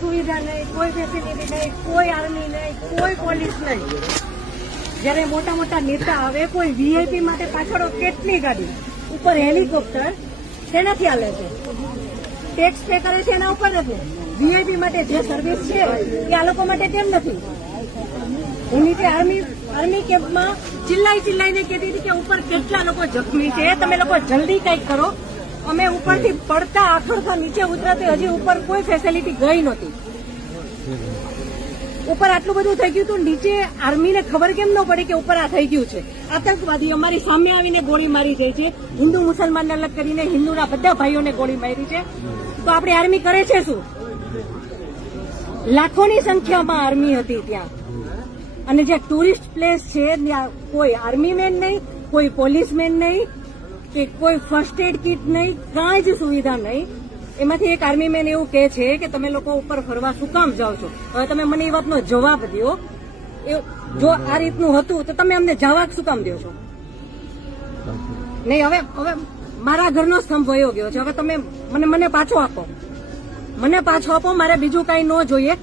સુવિધા નહીં, કોઈ ફેસિલિટી નહીં, કોઈ આર્મી નહીં, કોઈ પોલીસ નહીં. જયારે મોટા મોટા નેતા આવે કોઈ વીઆઈપી માટે પાછળ કેટલી ગાડી, ઉપર હેલિકોપ્ટર શેનાથી હાલે છે? ટેક્સ પે કરે છે એના ઉપર નથી. વીઆઈપી માટે જે સર્વિસ છે એ આ લોકો માટે કેમ નથી? હું નીચે આર્મી કેમ્પમાં ચિલ્લાઈને કહેતી હતી કે ઉપર કેટલા લોકો જખમી છે, તમે લોકો જલ્દી કંઈક કરો. અમે ઉપરથી પડતા આખડતા નીચે ઉતરાતે હજી ઉપર કોઈ ફેસિલિટી ગઈ નહોતી. ઉપર આટલું બધું થઈ ગયું હતું, નીચે આર્મીને ખબર કેમ ન પડી કે ઉપર આ થઈ ગયું છે? આતંકવાદી અમારી સામે આવીને ગોળી મારી જાય છે. હિન્દુ મુસલમાનને અલગ કરીને હિન્દુના બધા ભાઈઓને ગોળી મારી છે. તો આપણી આર્મી કરે છે શું? લાખોની સંખ્યામાં આર્મી હતી ત્યાં, અને જે ટુરિસ્ટ પ્લેસ છે ત્યાં કોઈ આર્મી મેન નહીં, કોઈ પોલીસમેન નહીં, કે કોઈ ફર્સ્ટ એડ કિટ નહીં, કાંઈ જ સુવિધા નહીં. એમાંથી એક આર્મી મેન એવું કહે છે કે તમે લોકો ઉપર ફરવા શું કામ જાઓ છો? હવે તમે મને એ વાતનો જવાબ દો. જો આ રીતનું હતું તો તમે અમને જવા શું કામ દો છો? નહીં, હવે મારા ઘરનો સ્તંભ વયો ગયો છે. હવે તમે મને પાછો આપો, મારે બીજું કઈ ન જોઈએ.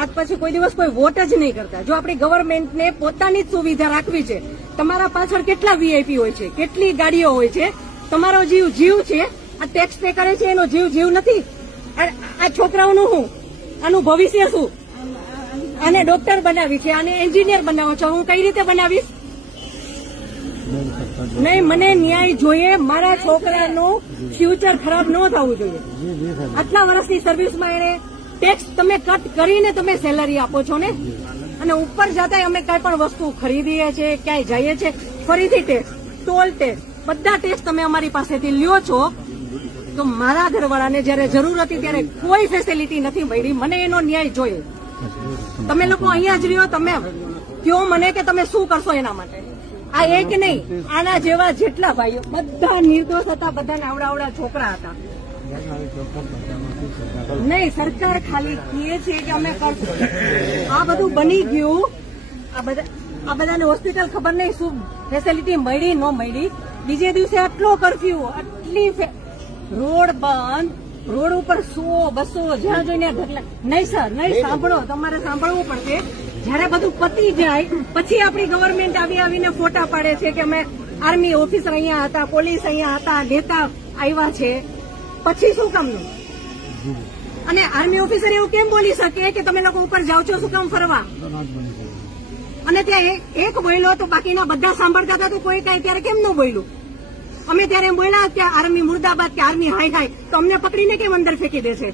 આજ પછી કોઈ દિવસ કોઈ વોટ જ નહીં કરતા. જો આપણી ગવર્મેન્ટને પોતાની જ સુવિધા રાખવી છે, તમારા પાછળ કેટલા વીઆઈપી હોય છે, કેટલી ગાડીઓ હોય છે, તમારો જીવ છે. આ ટેક્સ પે કરે છે એનો જીવ નથી. આ છોકરાઓનું શું? આનું ભવિષ્ય શું? આને ડોક્ટર બનાવી છે, આને એન્જિનિયર બનાવો છો, હું કઈ રીતે બનાવીશ? નહીં, મને ન્યાય જોઈએ. મારા છોકરાનું ફ્યુચર ખરાબ ન થવું જોઈએ. આટલા વર્ષની સર્વિસમાં એને ટેક્સ તમે કટ કરીને તમે સેલરી આપો છો ને, અને ઉપર જતા અમે કઈ પણ વસ્તુ ખરીદીએ છીએ, ક્યાંય જઈએ છીએ, ફરીથી ટેક્સ, ટોલ ટેક્સ, બધા ટેક્સ તમે અમારી પાસેથી લ્યો છો. તો મારા ઘરવાળાને જયારે જરૂર હતી ત્યારે કોઈ ફેસિલિટી નથી મળી. મને એનો ન્યાય જોઈએ. તમે લોકો અહીંયા જ રહ્યો, તમે કયો મને કે તમે શું કરશો એના માટે. આ એક નહીં, આના જેવા જેટલા ભાઈઓ બધા નિર્દોષ હતા, બધાને આવડા છોકરા હતા. નહીં, સરકાર ખાલી કહે છે કે અમે કરશું. આ બધું બની ગયું. આ બધાને હોસ્પિટલ ખબર નહીં શું ફેસિલિટી મળી ન મળી. બીજે દિવસે આટલો કરફ્યુ, આટલી રોડ બંધ, રોડ ઉપર 100-200 જ્યાં જોઈને ઢગલા. નહીં સર, નહીં, સાંભળો, તમારે સાંભળવું પડશે. જયારે બધું પતી જાય પછી આપણી ગવર્મેન્ટ આવીને ફોટા પાડે છે કે અમે આર્મી ઓફિસર અહીંયા હતા, પોલીસ અહીંયા હતા, નેતા આવ્યા છે. પછી શું કામનું? અને આર્મી ઓફિસર એવું કેમ બોલી શકે કે તમે લોકો ઉપર જાઓ છો શું કામ ફરવા? અને ત્યાં એક બોલ્યો તો બાકીના બધા સાંભળતા હતા, તો કોઈ કઈ ત્યારે કેમ ન બોલ્યું? અમે ત્યારે એમ બોલ્યા કે આર્મી મુર્દાબાદ, કે આર્મી હાય હાય, તો અમને પકડીને કેમ અંદર ફેંકી દે છે?